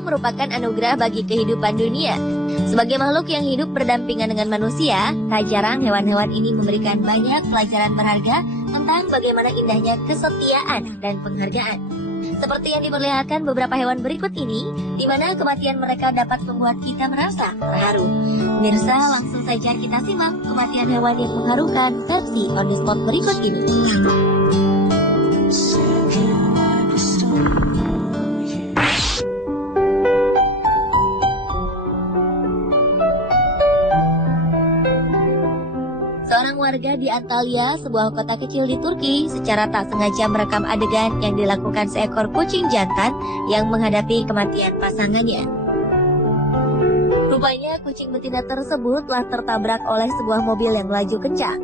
memang merupakan anugerah bagi kehidupan dunia. Sebagai makhluk yang hidup berdampingan dengan manusia, tak jarang hewan-hewan ini memberikan banyak pelajaran berharga tentang bagaimana indahnya kesetiaan dan penghargaan. Seperti yang diperlihatkan beberapa hewan berikut ini, di mana kematian mereka dapat membuat kita merasa terharu. Pemirsa, langsung saja kita simak kematian hewan yang mengharukan versi On The Spot berikut ini. Seorang warga di Antalya, sebuah kota kecil di Turki, secara tak sengaja merekam adegan yang dilakukan seekor kucing jantan yang menghadapi kematian pasangannya. Rupanya kucing betina tersebut telah tertabrak oleh sebuah mobil yang melaju kencang.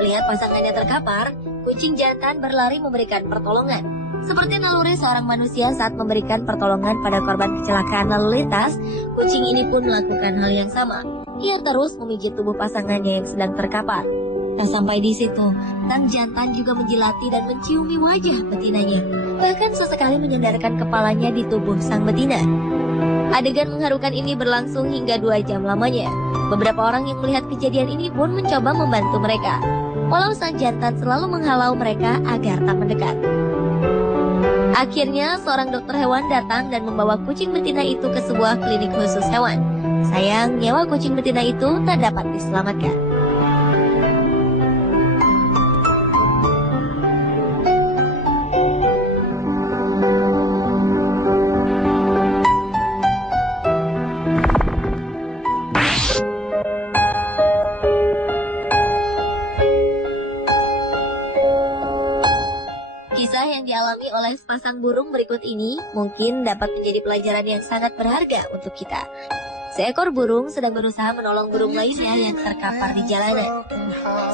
Melihat pasangannya terkapar, kucing jantan berlari memberikan pertolongan. Seperti naluri seorang manusia saat memberikan pertolongan pada korban kecelakaan lalu lintas, kucing ini pun melakukan hal yang sama. Ia terus memijit tubuh pasangannya yang sedang terkapar. Tak sampai di situ, sang jantan juga menjilati dan menciumi wajah betinanya. Bahkan sesekali menyandarkan kepalanya di tubuh sang betina. Adegan mengharukan ini berlangsung hingga 2 jam lamanya. Beberapa orang yang melihat kejadian ini pun mencoba membantu mereka, walau sang jantan selalu menghalau mereka agar tak mendekat. Akhirnya, seorang dokter hewan datang dan membawa kucing betina itu ke sebuah klinik khusus hewan. Sayang, nyawa kucing betina itu tak dapat diselamatkan. Kisah yang dialami oleh sepasang burung berikut ini mungkin dapat menjadi pelajaran yang sangat berharga untuk kita. Seekor burung sedang berusaha menolong burung lainnya yang terkapar di jalanan.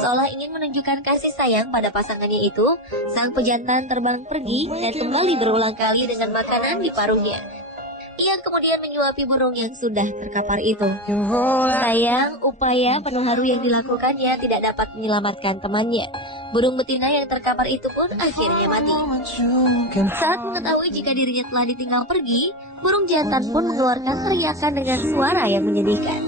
Seolah ingin menunjukkan kasih sayang pada pasangannya itu, sang pejantan terbang pergi dan kembali berulang kali dengan makanan di paruhnya. Ia kemudian menyuapi burung yang sudah terkapar itu. Sayang, upaya penuh haru yang dilakukannya tidak dapat menyelamatkan temannya. Burung betina yang terkapar itu pun akhirnya mati. Saat mengetahui jika dirinya telah ditinggal pergi, burung jantan pun mengeluarkan teriakan dengan suara yang menyedihkan.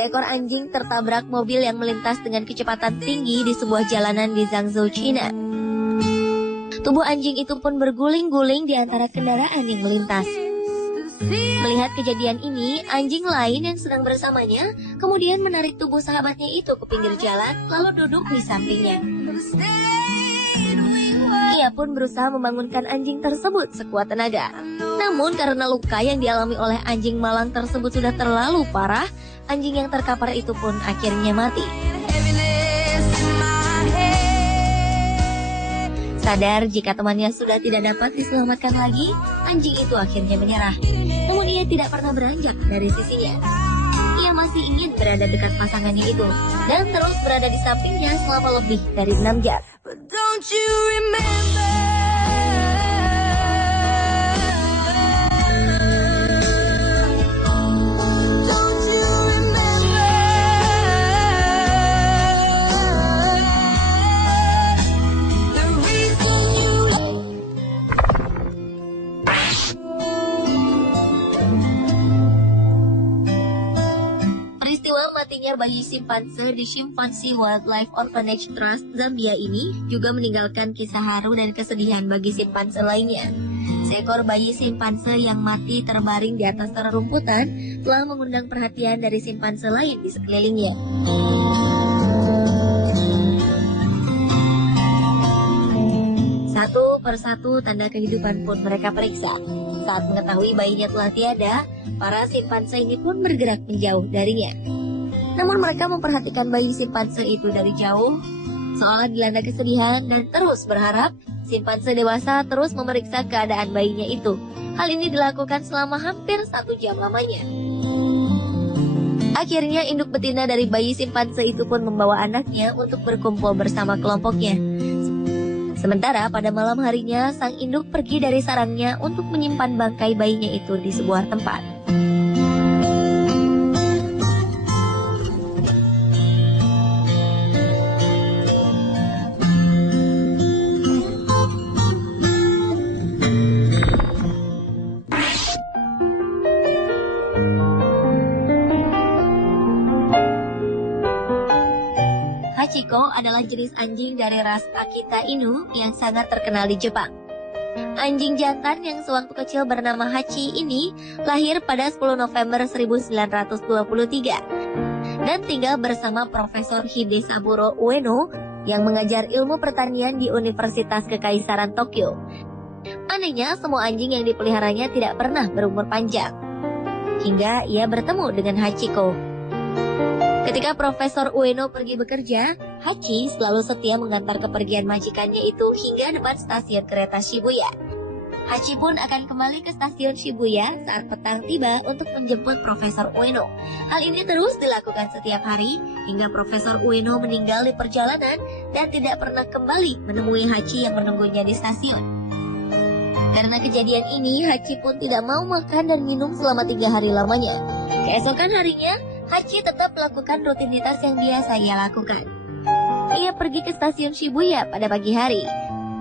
Seekor anjing tertabrak mobil yang melintas dengan kecepatan tinggi di sebuah jalanan di Zhangzhou, China. Tubuh anjing itu pun berguling-guling di antara kendaraan yang melintas. Melihat kejadian ini, anjing lain yang sedang bersamanya kemudian menarik tubuh sahabatnya itu ke pinggir jalan, lalu duduk di sampingnya. Ia pun berusaha membangunkan anjing tersebut sekuat tenaga. Namun karena luka yang dialami oleh anjing malang tersebut sudah terlalu parah, anjing yang terkapar itu pun akhirnya mati. Sadar jika temannya sudah tidak dapat diselamatkan lagi, anjing itu akhirnya menyerah. Namun ia tidak pernah beranjak dari sisinya. Ia masih ingin berada dekat pasangannya itu dan terus berada di sampingnya selama lebih dari 6 jam. Matinya bayi simpanse di Chimpanzee Wildlife Orphanage Trust Zambia ini juga meninggalkan kisah haru dan kesedihan bagi simpanse lainnya. Seekor bayi simpanse yang mati terbaring di atas rerumputan telah mengundang perhatian dari simpanse lain di sekelilingnya. Satu persatu tanda kehidupan pun mereka periksa. Saat mengetahui bayinya telah tiada, para simpanse ini pun bergerak menjauh darinya. Namun mereka memperhatikan bayi simpanse itu dari jauh, seolah dilanda kesedihan dan terus berharap simpanse dewasa terus memeriksa keadaan bayinya itu. Hal ini dilakukan selama hampir 1 jam lamanya. Akhirnya induk betina dari bayi simpanse itu pun membawa anaknya untuk berkumpul bersama kelompoknya. Sementara pada malam harinya, sang induk pergi dari sarangnya untuk menyimpan bangkai bayinya itu di sebuah tempat. Hachiko adalah jenis anjing dari ras Akita Inu yang sangat terkenal di Jepang. Anjing jantan yang sewaktu kecil bernama Hachi ini lahir pada 10 November 1923 dan tinggal bersama Profesor Hidesaburo Ueno yang mengajar ilmu pertanian di Universitas Kekaisaran Tokyo. Anehnya, semua anjing yang dipeliharanya tidak pernah berumur panjang, hingga ia bertemu dengan Hachiko. Ketika Profesor Ueno pergi bekerja, Hachi selalu setia mengantar kepergian majikannya itu hingga depan stasiun kereta Shibuya. Hachi pun akan kembali ke stasiun Shibuya saat petang tiba untuk menjemput Profesor Ueno. Hal ini terus dilakukan setiap hari hingga Profesor Ueno meninggal di perjalanan dan tidak pernah kembali menemui Hachi yang menunggunya di stasiun. Karena kejadian ini, Hachi pun tidak mau makan dan minum selama 3 hari lamanya. Keesokan harinya, Hachi tetap melakukan rutinitas yang biasa ia lakukan. Ia pergi ke stasiun Shibuya pada pagi hari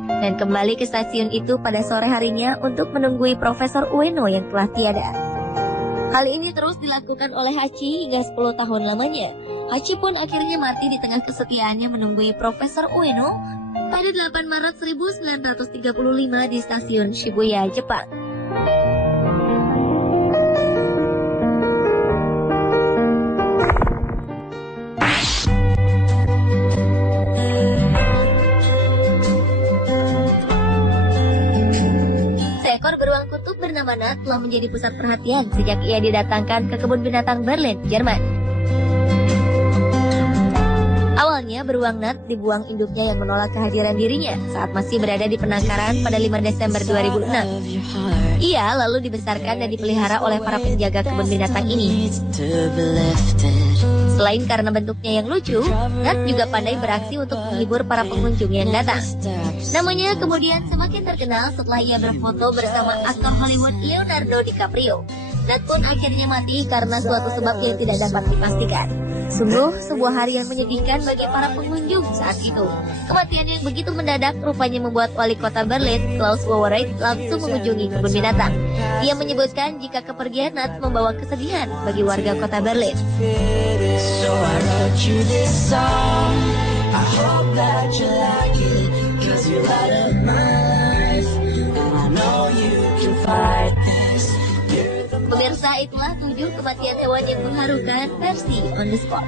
dan kembali ke stasiun itu pada sore harinya untuk menunggui Profesor Ueno yang telah tiada. Hal ini terus dilakukan oleh Hachi hingga 10 tahun lamanya. Hachi pun akhirnya mati di tengah kesetiaannya menunggui Profesor Ueno pada 8 Maret 1935 di stasiun Shibuya, Jepang. Seekor beruang kutub bernama Nat telah menjadi pusat perhatian sejak ia didatangkan ke kebun binatang Berlin, Jerman. Awalnya beruang Nat dibuang induknya yang menolak kehadiran dirinya saat masih berada di penangkaran pada 5 Desember 2006. Ia lalu dibesarkan dan dipelihara oleh para penjaga kebun binatang ini. Selain karena bentuknya yang lucu, Nat juga pandai beraksi untuk menghibur para pengunjung yang datang. Namanya kemudian semakin terkenal setelah ia berfoto bersama aktor Hollywood Leonardo DiCaprio. Nat pun akhirnya mati karena suatu sebab yang tidak dapat dipastikan. Sungguh sebuah hari yang menyedihkan bagi para pengunjung saat itu. Kematian yang begitu mendadak rupanya membuat wali kota Berlin, Klaus Wowereit, langsung mengunjungi kebun binatang. Ia menyebutkan jika kepergian Nat membawa kesedihan bagi warga kota Berlin. So I wrote you this song. I hope that you like it, 'cause you're light up my life, and I know you can fight this. Pemirsa, itulah 7 kematian hewan yang mengharukan versi On The Spot.